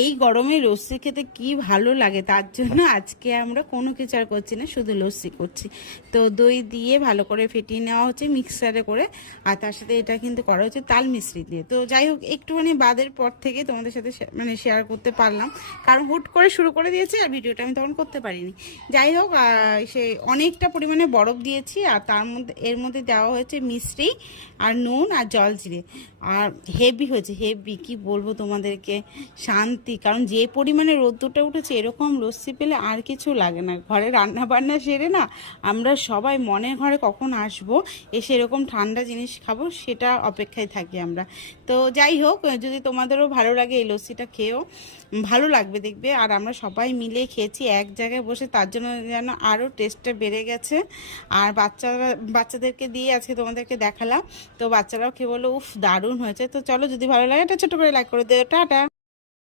এই গরমে লস্যি খেতে কি ভালো লাগে, তার জন্য আজকে আমরা কোনো কিছু আর করছি না, শুধু লস্যি করছি। তো দই দিয়ে ভালো করে ফেটিয়ে নেওয়া হচ্ছে মিক্সারে করে, আর তার সাথে এটা কিন্তু করা হচ্ছে তাল মিশ্রি দিয়ে। তো যাই হোক, একটুখানি বাদের পর থেকে তোমাদের সাথে মানে শেয়ার করতে পারলাম, কারণ হুট করে শুরু করে দিয়েছে আর ভিডিওটা আমি তখন করতে পারিনি। যাই হোক, সে অনেকটা পরিমাণে বরফ দিয়েছি, আর তার মধ্যে এর মধ্যে দেওয়া হয়েছে মিশ্রি আর নুন আর জল জিরে। আর হেভি হয়েছে, হেভি কি বলবো তোমাদেরকে, শান্তি। কারণ যে পরিমাণে রোদ্দুরটা উঠেছে, এরকম লস্যি পেলে আর কিছু লাগে না। ঘরে রান্না বান্না সেরে না আমরা সবাই মনের ঘরে কখন আসবো, এসে এরকম ঠান্ডা জিনিস খাবো, সেটা অপেক্ষায় থাকি আমরা। তো যাই হোক, যদি তোমাদেরও ভালো লাগে এই লস্যিটা খেয়েও ভালো লাগবে দেখবে। আর আমরা সবাই মিলে খেয়েছি এক জায়গায় বসে, তার জন্য যেন আরও টেস্টটা বেড়ে গেছে। আর বাচ্চাদেরকে দিয়ে আজকে তোমাদেরকে দেখালাম, তো বাচ্চারাও খেয়ে বললো উফ দারুণ হয়েছে। তো চলো, যদি ভালো লাগে একটা ছোটো করে লাইক করে দিও, টাটা।